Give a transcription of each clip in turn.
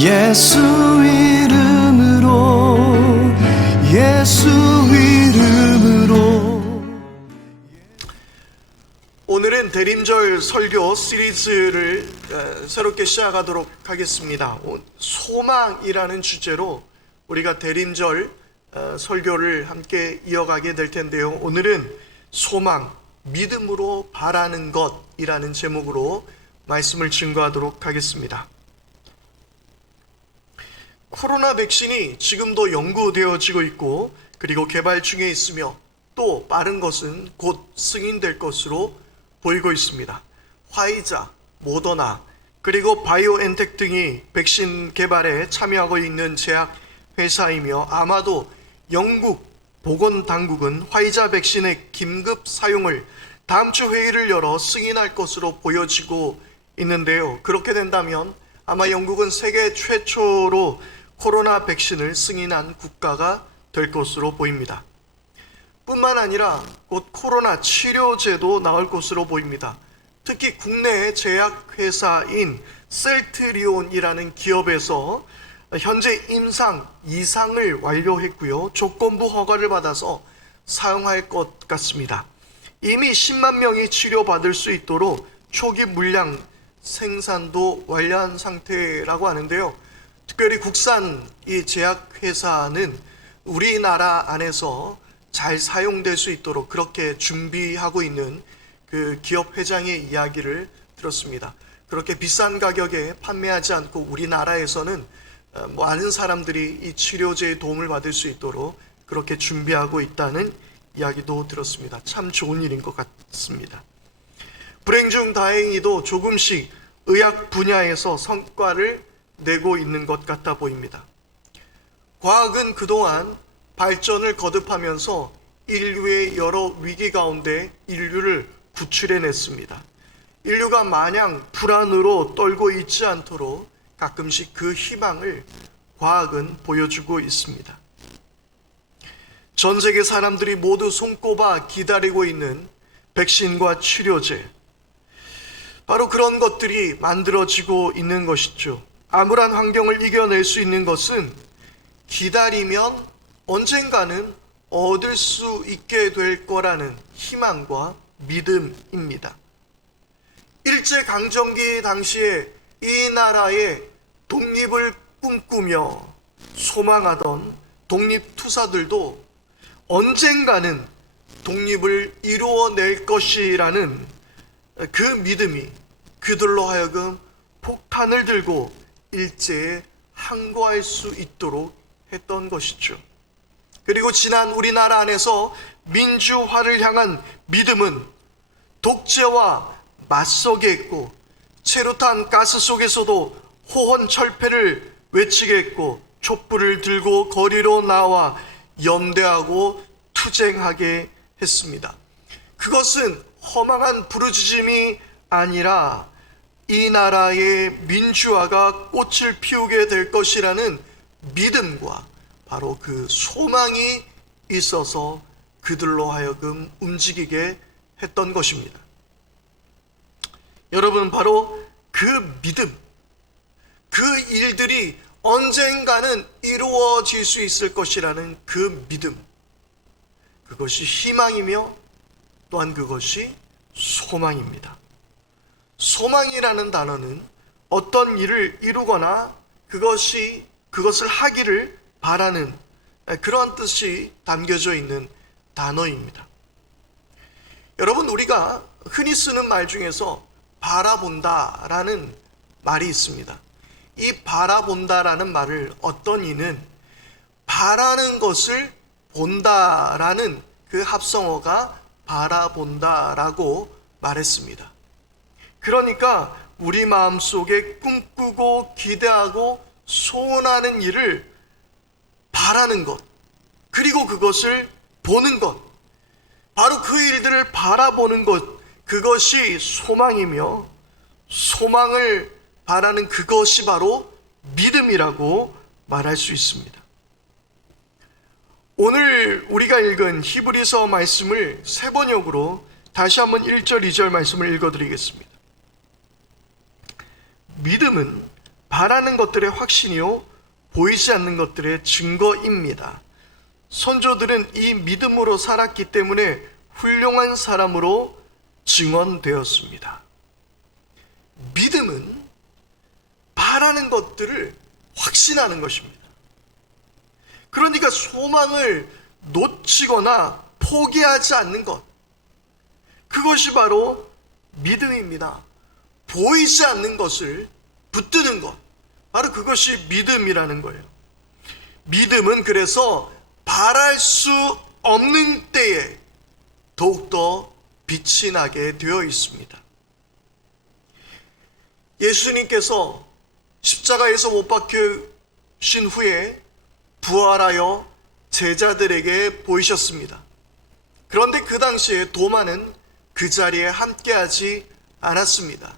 예수 이름으로, 예수 이름으로. 오늘은 대림절 설교 시리즈를 새롭게 시작하도록 하겠습니다. 소망이라는 주제로 우리가 대림절 설교를 함께 이어가게 될 텐데요. 오늘은 소망, 믿음으로 바라는 것이라는 제목으로 말씀을 증거하도록 하겠습니다. 코로나 백신이 지금도 연구되어지고 있고, 그리고 개발 중에 있으며 또 빠른 것은 곧 승인될 것으로 보이고 있습니다. 화이자, 모더나, 그리고 바이오엔텍 등이 백신 개발에 참여하고 있는 제약회사이며, 아마도 영국 보건당국은 화이자 백신의 긴급 사용을 다음 주 회의를 열어 승인할 것으로 보여지고 있는데요. 그렇게 된다면 아마 영국은 세계 최초로 코로나 백신을 승인한 국가가 될 것으로 보입니다. 뿐만 아니라 곧 코로나 치료제도 나올 것으로 보입니다. 특히 국내 제약회사인 셀트리온이라는 기업에서 현재 임상 2상을 완료했고요. 조건부 허가를 받아서 사용할 것 같습니다. 이미 10만 명이 치료받을 수 있도록 초기 물량 생산도 완료한 상태라고 하는데요. 특별히 국산 이 제약회사는 우리나라 안에서 잘 사용될 수 있도록 그렇게 준비하고 있는 그 기업 회장의 이야기를 들었습니다. 그렇게 비싼 가격에 판매하지 않고 우리나라에서는 많은 사람들이 이 치료제의 도움을 받을 수 있도록 그렇게 준비하고 있다는 이야기도 들었습니다. 참 좋은 일인 것 같습니다. 불행 중 다행히도 조금씩 의학 분야에서 성과를 내고 있는 것 같아 보입니다. 과학은 그동안 발전을 거듭하면서 인류의 여러 위기 가운데 인류를 구출해냈습니다. 인류가 마냥 불안으로 떨고 있지 않도록 가끔씩 그 희망을 과학은 보여주고 있습니다. 전 세계 사람들이 모두 손꼽아 기다리고 있는 백신과 치료제, 바로 그런 것들이 만들어지고 있는 것이죠. 암울한 환경을 이겨낼 수 있는 것은 기다리면 언젠가는 얻을 수 있게 될 거라는 희망과 믿음입니다. 일제강점기 당시에 이 나라의 독립을 꿈꾸며 소망하던 독립투사들도 언젠가는 독립을 이루어낼 것이라는 그 믿음이 그들로 하여금 폭탄을 들고 일제에 항거할 수 있도록 했던 것이죠. 그리고 지난 우리나라 안에서 민주화를 향한 믿음은 독재와 맞서게 했고, 체류탄 가스 속에서도 호언철폐를 외치게 했고, 촛불을 들고 거리로 나와 연대하고 투쟁하게 했습니다. 그것은 허망한 부르짖음이 아니라 이 나라의 민주화가 꽃을 피우게 될 것이라는 믿음과 바로 그 소망이 있어서 그들로 하여금 움직이게 했던 것입니다. 여러분, 바로 그 믿음, 그 일들이 언젠가는 이루어질 수 있을 것이라는 그 믿음, 그것이 희망이며 또한 그것이 소망입니다. 소망이라는 단어는 어떤 일을 이루거나 그것을 하기를 바라는 그러한 뜻이 담겨져 있는 단어입니다. 여러분, 우리가 흔히 쓰는 말 중에서 바라본다라는 말이 있습니다. 이 바라본다라는 말을 어떤 이는 바라는 것을 본다라는 그 합성어가 바라본다라고 말했습니다. 그러니까 우리 마음속에 꿈꾸고 기대하고 소원하는 일을 바라는 것, 그리고 그것을 보는 것, 바로 그 일들을 바라보는 것, 그것이 소망이며, 소망을 바라는 그것이 바로 믿음이라고 말할 수 있습니다. 오늘 우리가 읽은 히브리서 말씀을 세 번역으로 다시 한번 1절, 2절 말씀을 읽어드리겠습니다. 믿음은 바라는 것들의 확신이요 보이지 않는 것들의 증거입니다. 선조들은 이 믿음으로 살았기 때문에 훌륭한 사람으로 증언되었습니다. 믿음은 바라는 것들을 확신하는 것입니다. 그러니까 소망을 놓치거나 포기하지 않는 것, 그것이 바로 믿음입니다. 보이지 않는 것을 붙드는 것, 바로 그것이 믿음이라는 거예요. 믿음은 그래서 바랄 수 없는 때에 더욱더 빛이 나게 되어 있습니다. 예수님께서 십자가에서 못 박히신 후에 부활하여 제자들에게 보이셨습니다. 그런데 그 당시에 도마는 그 자리에 함께하지 않았습니다.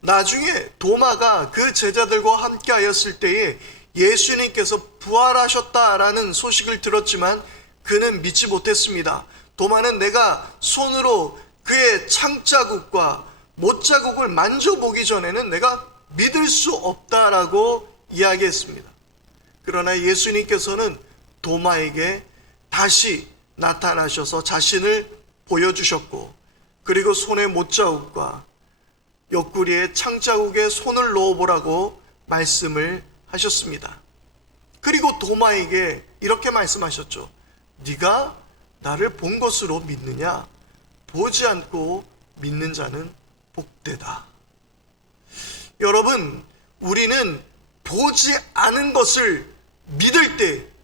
나중에 도마가 그 제자들과 함께하였을 때에 예수님께서 부활하셨다라는 소식을 들었지만 그는 믿지 못했습니다. 도마는 내가 손으로 그의 창자국과 못자국을 만져보기 전에는 내가 믿을 수 없다라고 이야기했습니다. 그러나 예수님께서는 도마에게 다시 나타나셔서 자신을 보여주셨고, 그리고 손에 못자국과 옆구리에 창자국에 손을 넣어보라고 말씀을 하셨습니다. 그리고 도마에게 이렇게 말씀하셨죠. 네가 나를 본 것으로 믿느냐? 보지 않고 믿는 자는 복되다. 여러분, 우리는 보지 않은 것을 믿을 때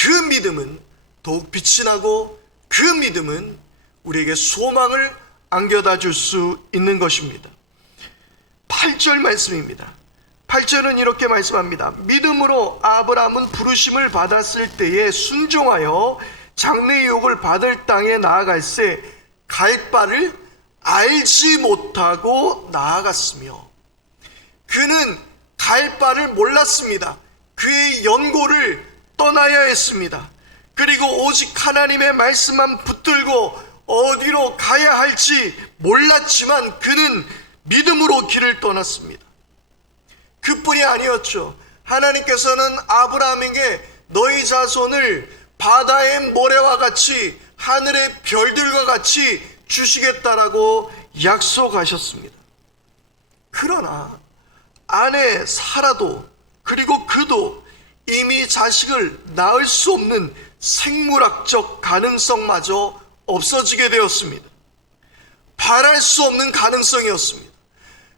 그 믿음은 더욱 빛이 나고 그 믿음은 우리에게 소망을 안겨다 줄 수 있는 것입니다. 8절 말씀입니다. 8절은 이렇게 말씀합니다. 믿음으로 아브라함은 부르심을 받았을 때에 순종하여 장래 유업을 받을 땅에 나아갈새 갈 바를 알지 못하고 나아갔으며, 그는 갈 바를 몰랐습니다. 그의 연고를 떠나야 했습니다. 그리고 오직 하나님의 말씀만 붙들고 어디로 가야 할지 몰랐지만 그는 믿음으로 길을 떠났습니다. 그뿐이 아니었죠. 하나님께서는 아브라함에게 너희 자손을 바다의 모래와 같이 하늘의 별들과 같이 주시겠다라고 약속하셨습니다. 그러나 아내 사라도, 그리고 그도 이미 자식을 낳을 수 없는 생물학적 가능성마저 없어지게 되었습니다. 바랄 수 없는 가능성이었습니다.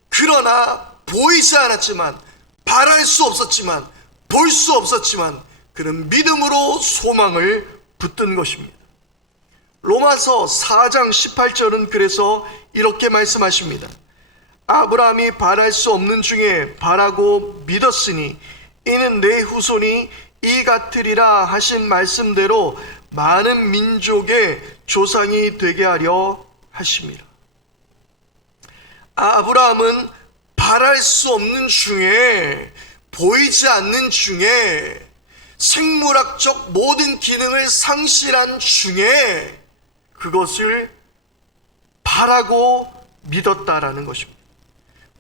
그러나 보이지 않았지만, 바랄 수 없었지만, 볼 수 없었지만 그는 믿음으로 소망을 붙든 것입니다. 로마서 4장 18절은 그래서 이렇게 말씀하십니다. 아브라함이 바랄 수 없는 중에 바라고 믿었으니 이는 내 후손이 이 같으리라 하신 말씀대로 많은 민족의 조상이 되게 하려 하심이라. 아브라함은 바랄 수 없는 중에, 보이지 않는 중에, 생물학적 모든 기능을 상실한 중에 그것을 바라고 믿었다라는 것입니다.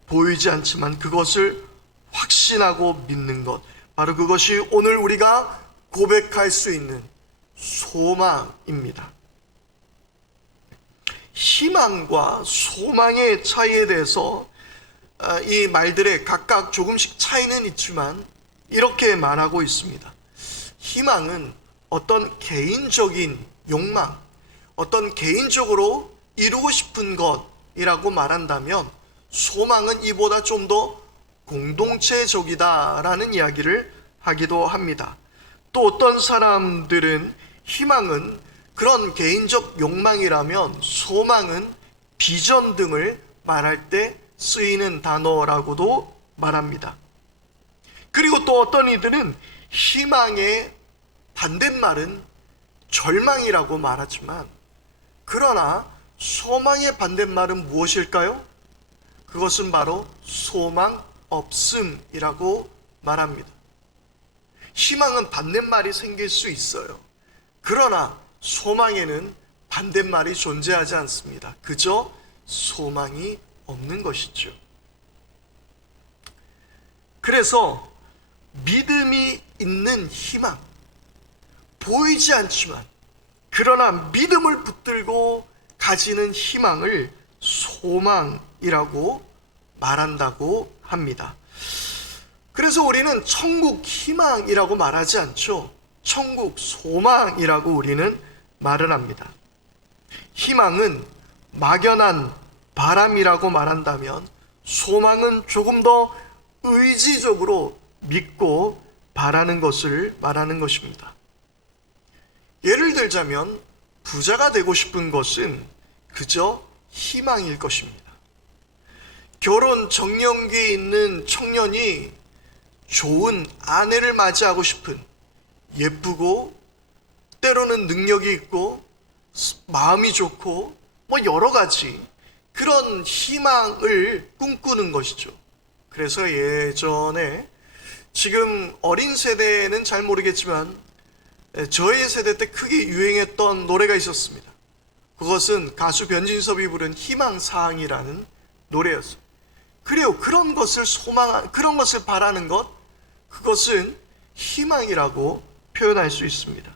보이지 않지만 그것을 확신하고 믿는 것, 바로 그것이 오늘 우리가 고백할 수 있는 소망입니다. 희망과 소망의 차이에 대해서 이 말들에 각각 조금씩 차이는 있지만 이렇게 말하고 있습니다. 희망은 어떤 개인적인 욕망, 어떤 개인적으로 이루고 싶은 것이라고 말한다면, 소망은 이보다 좀 더 공동체적이다라는 이야기를 하기도 합니다. 또 어떤 사람들은 희망은 그런 개인적 욕망이라면 소망은 비전 등을 말할 때 쓰이는 단어라고도 말합니다. 그리고 또 어떤 이들은 희망의 반대말은 절망이라고 말하지만, 그러나 소망의 반대말은 무엇일까요? 그것은 바로 소망 없음이라고 말합니다. 희망은 반대말이 생길 수 있어요. 그러나 소망에는 반대말이 존재하지 않습니다. 그저 소망이 없는 것이죠. 그래서 믿음이 있는 희망, 보이지 않지만 그러나 믿음을 붙들고 가지는 희망을 소망이라고 말한다고 합니다. 그래서 우리는 천국 희망이라고 말하지 않죠. 천국 소망이라고 우리는 말을 합니다. 희망은 막연한 바람이라고 말한다면 소망은 조금 더 의지적으로 믿고 바라는 것을 말하는 것입니다. 예를 들자면 부자가 되고 싶은 것은 그저 희망일 것입니다. 결혼 정년기에 있는 청년이 좋은 아내를 맞이하고 싶은, 예쁘고 때로는 능력이 있고 마음이 좋고 여러 가지 그런 희망을 꿈꾸는 것이죠. 그래서 예전에, 지금 어린 세대는 잘 모르겠지만 저희 세대 때 크게 유행했던 노래가 있었습니다. 그것은 가수 변진섭이 부른 희망사항이라는 노래였어요. 그래요. 그런 것을 그런 것을 바라는 것, 그것은 희망이라고 표현할 수 있습니다.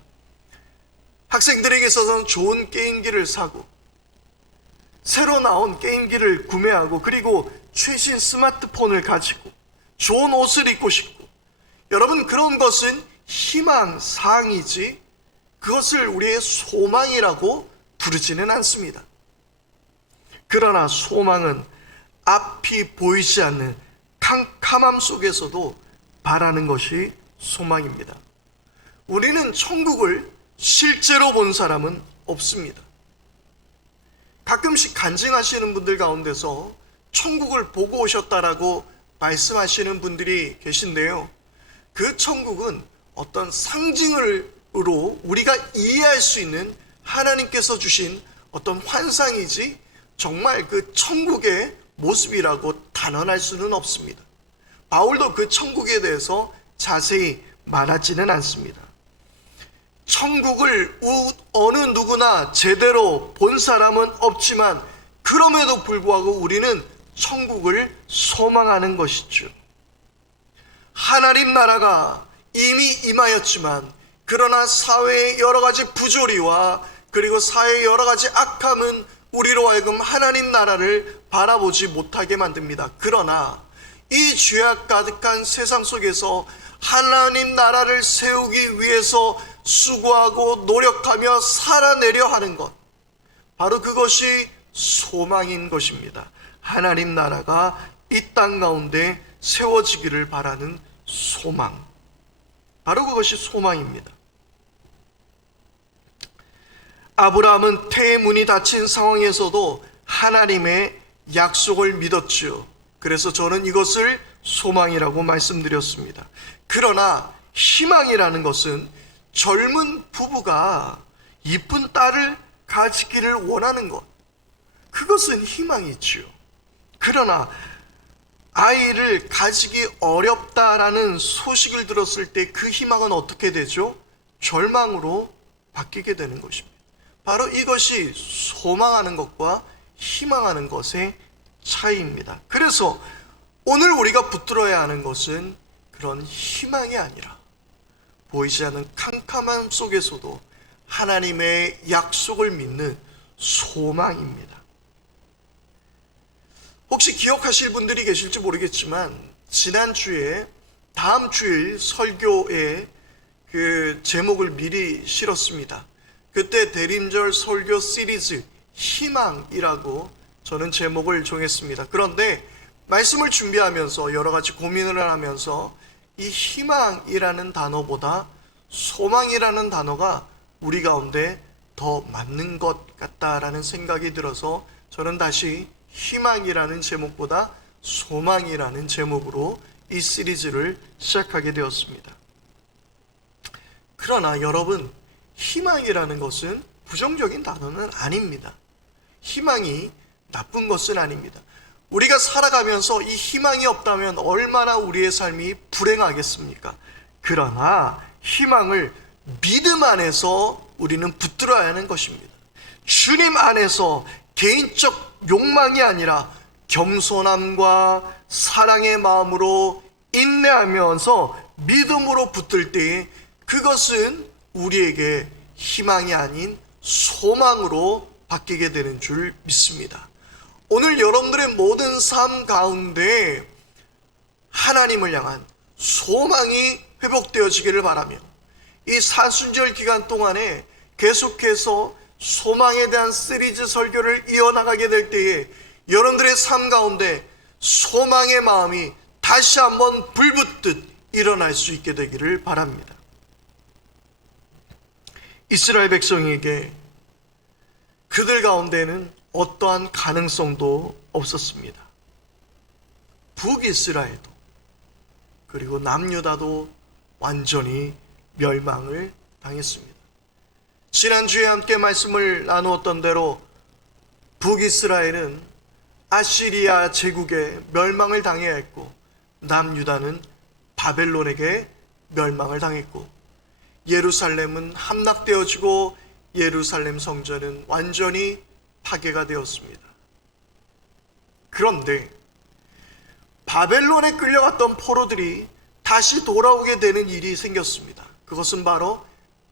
학생들에게 있어서는 좋은 게임기를 사고, 새로 나온 게임기를 구매하고, 그리고 최신 스마트폰을 가지고 좋은 옷을 입고 싶고, 여러분, 그런 것은 희망사항이지 그것을 우리의 소망이라고 부르지는 않습니다. 그러나 소망은 앞이 보이지 않는 캄캄함 속에서도 바라는 것이 소망입니다. 우리는 천국을 실제로 본 사람은 없습니다. 가끔씩 간증하시는 분들 가운데서 천국을 보고 오셨다라고 말씀하시는 분들이 계신데요, 그 천국은 어떤 상징으로 우리가 이해할 수 있는 하나님께서 주신 어떤 환상이지 정말 그 천국의 모습이라고 단언할 수는 없습니다. 바울도 그 천국에 대해서 자세히 말하지는 않습니다. 천국을 어느 누구나 제대로 본 사람은 없지만 그럼에도 불구하고 우리는 천국을 소망하는 것이죠. 하나님 나라가 이미 임하였지만 그러나 사회의 여러 가지 부조리와 그리고 사회의 여러 가지 악함은 우리로 하여금 하나님 나라를 바라보지 못하게 만듭니다. 그러나 이 죄악 가득한 세상 속에서 하나님 나라를 세우기 위해서 수고하고 노력하며 살아내려 하는 것, 바로 그것이 소망인 것입니다. 하나님 나라가 이 땅 가운데 세워지기를 바라는 소망, 바로 그것이 소망입니다. 아브라함은 태의 문이 닫힌 상황에서도 하나님의 약속을 믿었지요. 그래서 저는 이것을 소망이라고 말씀드렸습니다. 그러나 희망이라는 것은 젊은 부부가 이쁜 딸을 가지기를 원하는 것, 그것은 희망이지요. 그러나 아이를 가지기 어렵다라는 소식을 들었을 때 그 희망은 어떻게 되죠? 절망으로 바뀌게 되는 것입니다. 바로 이것이 소망하는 것과 희망하는 것의 차이입니다. 그래서 오늘 우리가 붙들어야 하는 것은 그런 희망이 아니라 보이지 않는 캄캄함 속에서도 하나님의 약속을 믿는 소망입니다. 혹시 기억하실 분들이 계실지 모르겠지만 지난주에 다음 주일 설교의 그 제목을 미리 실었습니다. 그때 대림절 설교 시리즈 희망이라고 저는 제목을 정했습니다. 그런데 말씀을 준비하면서 여러 가지 고민을 하면서 이 희망이라는 단어보다 소망이라는 단어가 우리 가운데 더 맞는 것 같다라는 생각이 들어서 저는 다시 희망이라는 제목보다 소망이라는 제목으로 이 시리즈를 시작하게 되었습니다. 그러나 여러분, 희망이라는 것은 부정적인 단어는 아닙니다. 희망이 나쁜 것은 아닙니다. 우리가 살아가면서 이 희망이 없다면 얼마나 우리의 삶이 불행하겠습니까? 그러나 희망을 믿음 안에서 우리는 붙들어야 하는 것입니다. 주님 안에서 개인적 욕망이 아니라 겸손함과 사랑의 마음으로 인내하면서 믿음으로 붙들 때에 그것은 우리에게 희망이 아닌 소망으로 바뀌게 되는 줄 믿습니다. 오늘 여러분들의 모든 삶 가운데 하나님을 향한 소망이 회복되어지기를 바라며, 이 사순절 기간 동안에 계속해서 소망에 대한 시리즈 설교를 이어나가게 될 때에 여러분들의 삶 가운데 소망의 마음이 다시 한번 불붙듯 일어날 수 있게 되기를 바랍니다. 이스라엘 백성에게 그들 가운데는 어떠한 가능성도 없었습니다. 북이스라엘도 그리고 남유다도 완전히 멸망을 당했습니다. 지난주에 함께 말씀을 나누었던 대로 북이스라엘은 아시리아 제국에 멸망을 당해야 했고, 남유다는 바벨론에게 멸망을 당했고, 예루살렘은 함락되어지고 예루살렘 성전은 완전히 파괴가 되었습니다. 그런데 바벨론에 끌려갔던 포로들이 다시 돌아오게 되는 일이 생겼습니다. 그것은 바로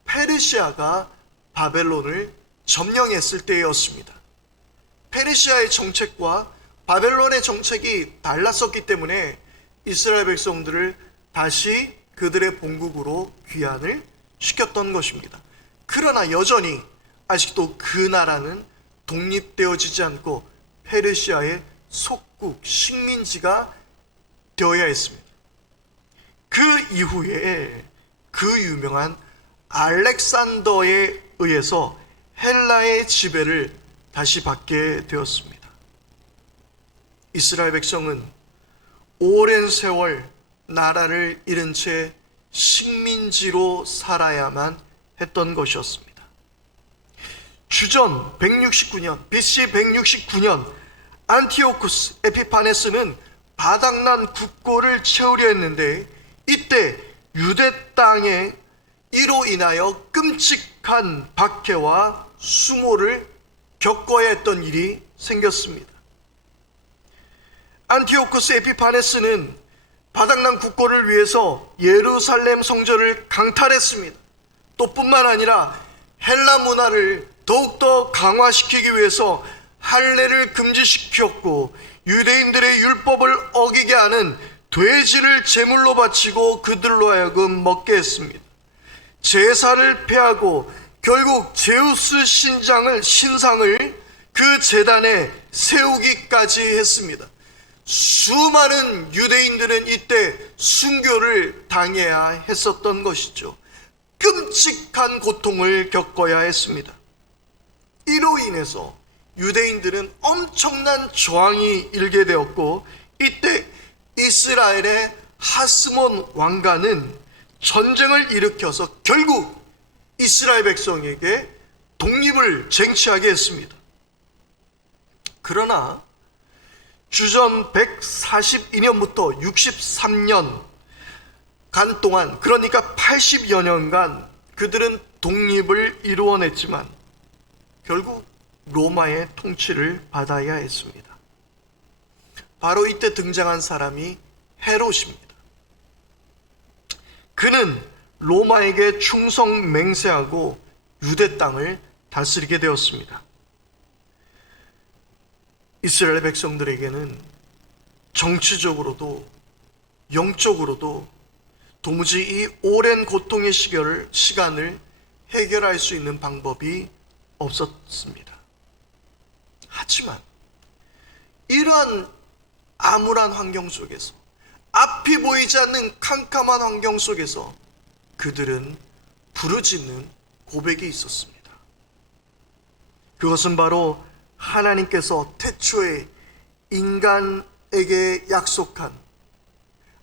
페르시아가 바벨론을 점령했을 때였습니다. 페르시아의 정책과 바벨론의 정책이 달랐었기 때문에 이스라엘 백성들을 다시 그들의 본국으로 귀환을 시켰던 것입니다. 그러나 여전히 아직도 그 나라는 독립되어지지 않고 페르시아의 속국 식민지가 되어야 했습니다. 그 이후에 그 유명한 알렉산더에 의해서 헬라의 지배를 다시 받게 되었습니다. 이스라엘 백성은 오랜 세월 나라를 잃은 채 식민지로 살아야만 했던 것이었습니다. 주전 169년, BC 169년 안티오쿠스 에피파네스는 바닥난 국고를 채우려 했는데, 이때 유대 땅에 이로 인하여 끔찍한 박해와 수모를 겪어야 했던 일이 생겼습니다. 안티오쿠스 에피파네스는 바닥난 국고를 위해서 예루살렘 성전을 강탈했습니다. 또 뿐만 아니라 헬라 문화를 더욱더 강화시키기 위해서 할례를 금지시켰고, 유대인들의 율법을 어기게 하는 돼지를 제물로 바치고 그들로 하여금 먹게 했습니다. 제사를 폐하고 결국 제우스 신상을 그 제단에 세우기까지 했습니다. 수많은 유대인들은 이때 순교를 당해야 했었던 것이죠. 끔찍한 고통을 겪어야 했습니다. 이로 인해서 유대인들은 엄청난 저항이 일게 되었고, 이때 이스라엘의 하스몬 왕가는 전쟁을 일으켜서 결국 이스라엘 백성에게 독립을 쟁취하게 했습니다. 그러나 주전 142년부터 63년간 동안, 그러니까 80여 년간 그들은 독립을 이루어냈지만 결국 로마의 통치를 받아야 했습니다. 바로 이때 등장한 사람이 헤롯입니다. 그는 로마에게 충성 맹세하고 유대 땅을 다스리게 되었습니다. 이스라엘 백성들에게는 정치적으로도 영적으로도 도무지 이 오랜 고통의 시간을 해결할 수 있는 방법이 없었습니다. 하지만 이러한 암울한 환경 속에서, 앞이 보이지 않는 캄캄한 환경 속에서 그들은 부르짖는 고백이 있었습니다. 그것은 바로 하나님께서 태초에 인간에게 약속한,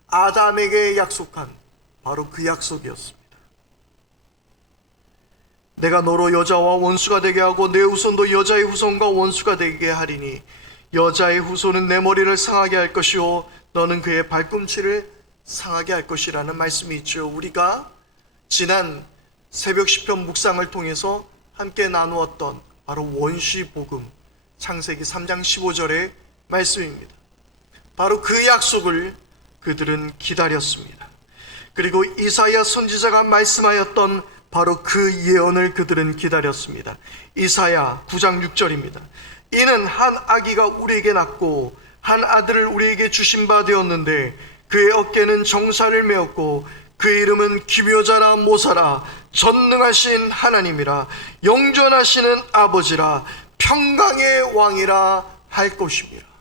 아담에게 약속한 바로 그 약속이었습니다. 내가 너로 여자와 원수가 되게 하고 내 후손도 여자의 후손과 원수가 되게 하리니 여자의 후손은 내 머리를 상하게 할 것이요 너는 그의 발꿈치를 상하게 할 것이라는 말씀이 있죠. 우리가 지난 새벽 시편 묵상을 통해서 함께 나누었던 바로 원시 복음, 창세기 3장 15절의 말씀입니다. 바로 그 약속을 그들은 기다렸습니다. 그리고 이사야 선지자가 말씀하였던 바로 그 예언을 그들은 기다렸습니다. 이사야 9장 6절입니다. 이는 한 아기가 우리에게 낳고 한 아들을 우리에게 주신 바 되었는데 그의 어깨는 정사를 메었고 그의 이름은 기묘자라 모사라 전능하신 하나님이라 영존하시는 아버지라 평강의 왕이라 할 것입니다.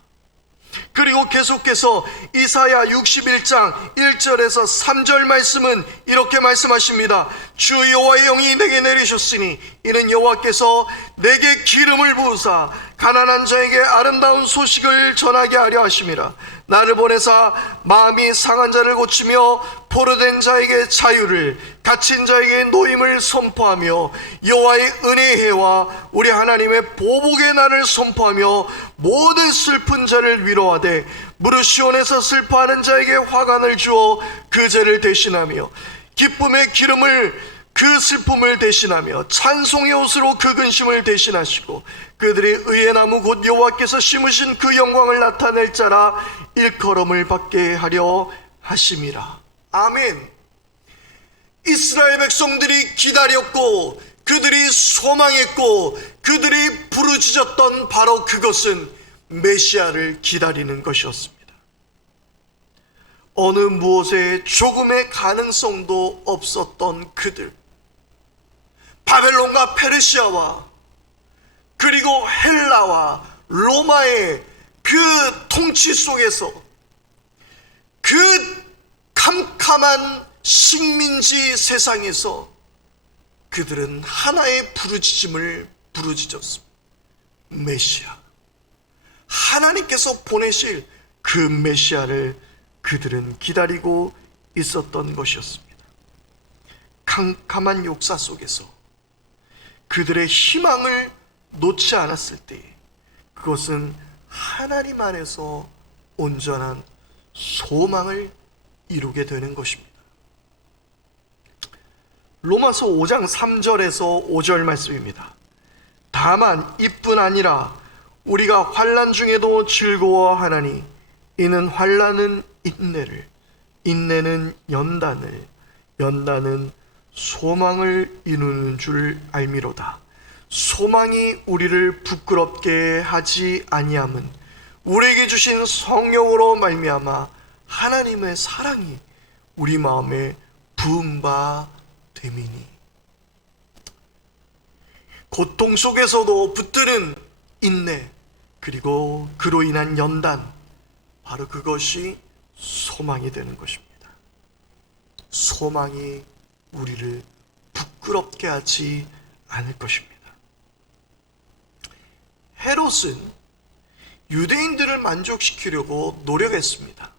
그리고 계속해서 이사야 61장 1절에서 3절 말씀은 이렇게 말씀하십니다. 주 여호와의 영이 내게 내리셨으니 이는 여호와께서 내게 기름을 부으사 가난한 자에게 아름다운 소식을 전하게 하려 하심이라. 나를 보내사 마음이 상한 자를 고치며 포로된 자에게 자유를, 갇힌 자에게 노임을 선포하며 여호와의 은혜의 해와 우리 하나님의 보복의 날을 선포하며 모든 슬픈 자를 위로하되 무릇 시온에서 슬퍼하는 자에게 화관을 주어 그 죄를 대신하며 기쁨의 기름을 그 슬픔을 대신하며 찬송의 옷으로 그 근심을 대신하시고 그들의 의의 나무 곧 여호와께서 심으신 그 영광을 나타낼 자라 일컬음을 받게 하려 하심이라. 아멘. 이스라엘 백성들이 기다렸고 그들이 소망했고 그들이 부르짖었던 바로 그것은 메시아를 기다리는 것이었습니다. 어느 무엇에 조금의 가능성도 없었던 그들, 바벨론과 페르시아와 그리고 헬라와 로마의 그 통치 속에서 그 캄캄한 식민지 세상에서 그들은 하나의 부르짖음을 부르짖었습니다. 메시아, 하나님께서 보내실 그 메시아를 그들은 기다리고 있었던 것이었습니다. 캄캄한 역사 속에서 그들의 희망을 놓지 않았을 때 그것은 하나님 안에서 온전한 소망을 이루게 되는 것입니다. 로마서 5장 3절에서 5절 말씀입니다. 다만 이뿐 아니라 우리가 환난 중에도 즐거워하나니 이는 환난은 인내를, 인내는 연단을, 연단은 소망을 이루는 줄 알미로다. 소망이 우리를 부끄럽게 하지 아니함은 우리에게 주신 성령으로 말미암아 하나님의 사랑이 우리 마음에 부은 바 됨이니. 고통 속에서도 붙드는 인내, 그리고 그로 인한 연단, 바로 그것이 소망이 되는 것입니다. 소망이 우리를 부끄럽게 하지 않을 것입니다. 헤롯은 유대인들을 만족시키려고 노력했습니다.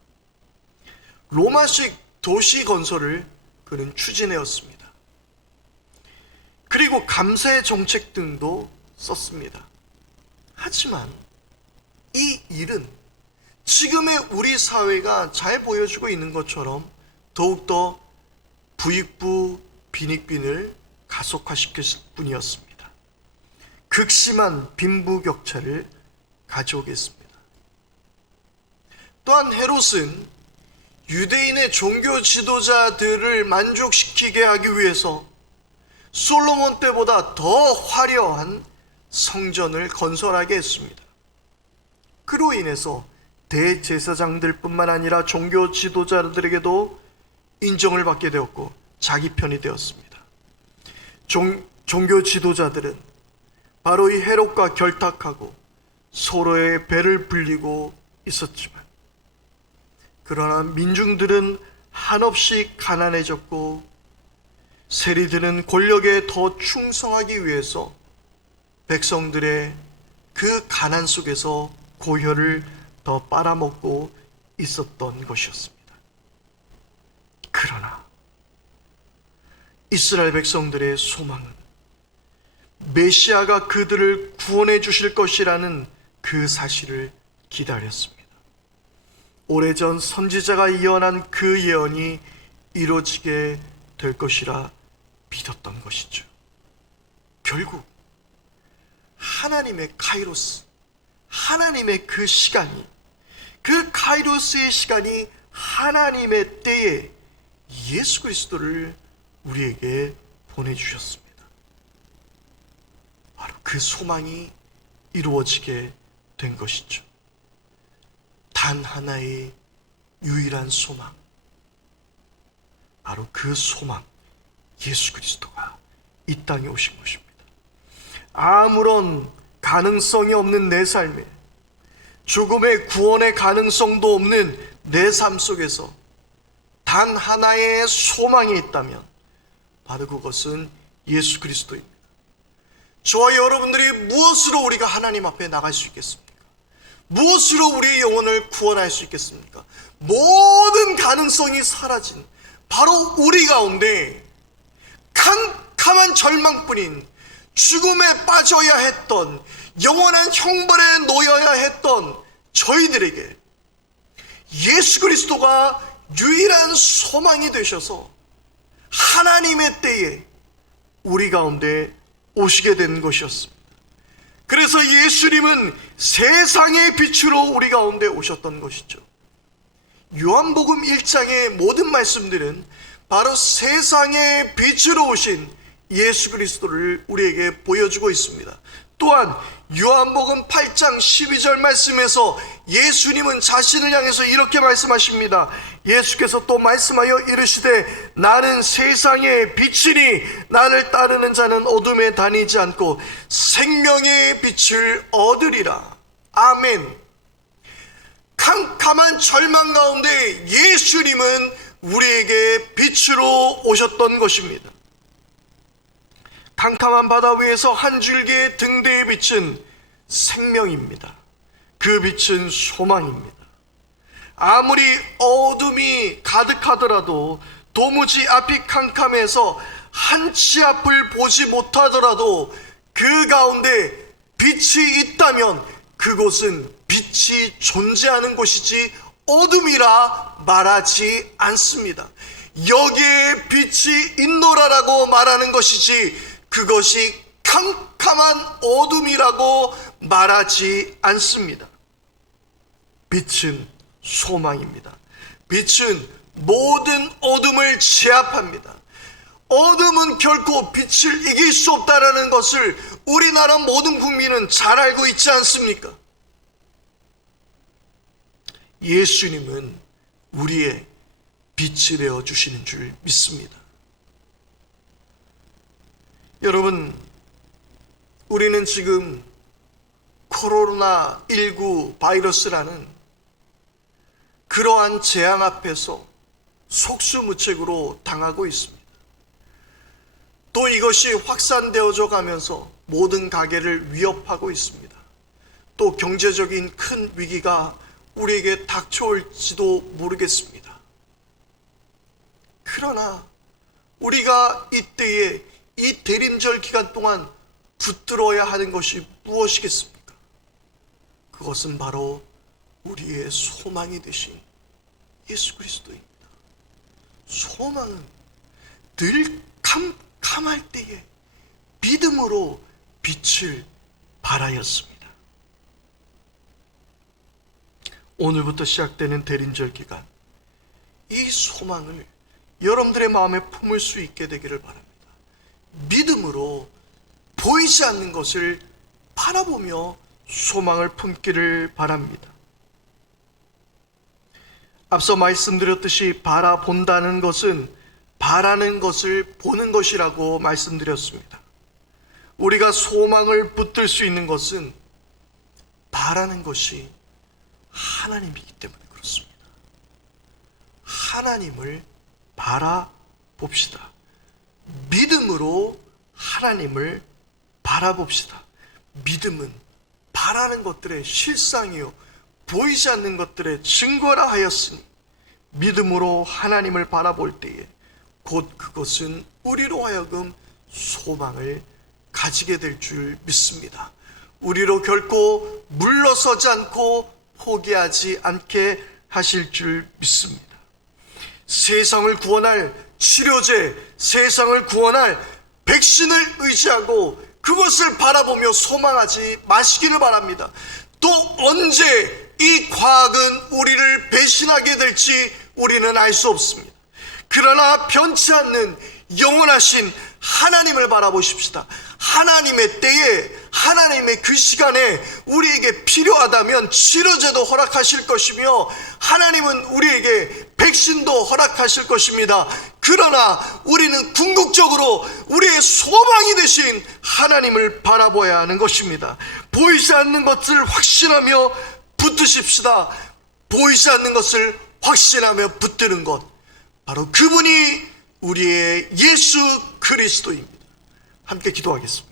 로마식 도시 건설을 그는 추진해왔습니다. 그리고 감세 정책 등도 썼습니다. 하지만 이 일은 지금의 우리 사회가 잘 보여주고 있는 것처럼 더욱더 부익부 빈익빈을 가속화시킬 뿐이었습니다. 극심한 빈부격차를 가져오겠습니다. 또한 헤롯은 유대인의 종교 지도자들을 만족시키게 하기 위해서 솔로몬 때보다 더 화려한 성전을 건설하게 했습니다. 그로 인해서 대제사장들 뿐만 아니라 종교 지도자들에게도 인정을 받게 되었고 자기 편이 되었습니다. 종교 지도자들은 바로 이 헤롯과 결탁하고 서로의 배를 불리고 있었지만, 그러나 민중들은 한없이 가난해졌고 세리들은 권력에 더 충성하기 위해서 백성들의 그 가난 속에서 고혈을 더 빨아먹고 있었던 것이었습니다. 그러나 이스라엘 백성들의 소망은 메시아가 그들을 구원해 주실 것이라는 그 사실을 기다렸습니다. 오래전 선지자가 예언한 그 예언이 이루어지게 될 것이라 믿었던 것이죠. 결국 하나님의 카이로스, 하나님의 그 시간이, 그 카이로스의 시간이 하나님의 때에 예수 그리스도를 우리에게 보내주셨습니다. 바로 그 소망이 이루어지게 된 것이죠. 단 하나의 유일한 소망, 바로 그 소망, 예수 그리스도가 이 땅에 오신 것입니다. 아무런 가능성이 없는 내 삶에, 죽음의 구원의 가능성도 없는 내 삶 속에서 단 하나의 소망이 있다면 바로 그것은 예수 그리스도입니다. 저와 여러분들이 무엇으로 우리가 하나님 앞에 나갈 수 있겠습니까? 무엇으로 우리의 영혼을 구원할 수 있겠습니까? 모든 가능성이 사라진 바로 우리 가운데 캄캄한 절망뿐인 죽음에 빠져야 했던, 영원한 형벌에 놓여야 했던 저희들에게 예수 그리스도가 유일한 소망이 되셔서 하나님의 때에 우리 가운데 오시게 된 것이었습니다. 그래서 예수님은 세상의 빛으로 우리 가운데 오셨던 것이죠. 요한복음 1장의 모든 말씀들은 바로 세상의 빛으로 오신 예수 그리스도를 우리에게 보여주고 있습니다. 또한 요한복음 8장 12절 말씀에서 예수님은 자신을 향해서 이렇게 말씀하십니다. 예수께서 또 말씀하여 이르시되 나는 세상의 빛이니 나를 따르는 자는 어둠에 다니지 않고 생명의 빛을 얻으리라. 아멘. 캄캄한 절망 가운데 예수님은 우리에게 빛으로 오셨던 것입니다. 캄캄한 바다 위에서 한 줄기의 등대의 빛은 생명입니다. 그 빛은 소망입니다. 아무리 어둠이 가득하더라도, 도무지 앞이 캄캄해서 한치 앞을 보지 못하더라도 그 가운데 빛이 있다면 그곳은 빛이 존재하는 곳이지 어둠이라 말하지 않습니다. 여기에 빛이 있노라라고 말하는 것이지 그것이 캄캄한 어둠이라고 말하지 않습니다. 빛은 소망입니다. 빛은 모든 어둠을 제압합니다. 어둠은 결코 빛을 이길 수 없다는 것을 우리나라 모든 국민은 잘 알고 있지 않습니까? 예수님은 우리의 빛이 되어 주시는 줄 믿습니다. 여러분, 우리는 지금 코로나19 바이러스라는 그러한 재앙 앞에서 속수무책으로 당하고 있습니다. 또 이것이 확산되어져 가면서 모든 가게를 위협하고 있습니다. 또 경제적인 큰 위기가 우리에게 닥쳐올지도 모르겠습니다. 그러나 우리가 이때에 이 대림절 기간 동안 붙들어야 하는 것이 무엇이겠습니까? 그것은 바로 우리의 소망이 되신 예수 그리스도입니다. 소망은 늘 캄캄할 때에 믿음으로 빛을 발하였습니다. 오늘부터 시작되는 대림절 기간, 이 소망을 여러분들의 마음에 품을 수 있게 되기를 바랍니다. 믿음으로 보이지 않는 것을 바라보며 소망을 품기를 바랍니다. 앞서 말씀드렸듯이 바라본다는 것은 바라는 것을 보는 것이라고 말씀드렸습니다. 우리가 소망을 붙들 수 있는 것은 바라는 것이 하나님이기 때문에 그렇습니다. 하나님을 바라봅시다. 믿음으로 하나님을 바라봅시다. 믿음은 바라는 것들의 실상이요 보이지 않는 것들의 증거라 하였으니 믿음으로 하나님을 바라볼 때에 곧 그것은 우리로 하여금 소망을 가지게 될 줄 믿습니다. 우리로 결코 물러서지 않고 포기하지 않게 하실 줄 믿습니다. 세상을 구원할 치료제, 세상을 구원할 백신을 의지하고 그것을 바라보며 소망하지 마시기를 바랍니다. 또 언제 이 과학은 우리를 배신하게 될지 우리는 알 수 없습니다. 그러나 변치 않는 영원하신 하나님을 바라보십시다. 하나님의 때에, 하나님의 그 시간에 우리에게 필요하다면 치료제도 허락하실 것이며, 하나님은 우리에게 백신도 허락하실 것입니다. 그러나 우리는 궁극적으로 우리의 소망이 되신 하나님을 바라봐야 하는 것입니다. 보이지 않는 것을 확신하며 붙드십시다. 보이지 않는 것을 확신하며 붙드는 것, 바로 그분이 우리의 예수 그리스도입니다. 함께 기도하겠습니다.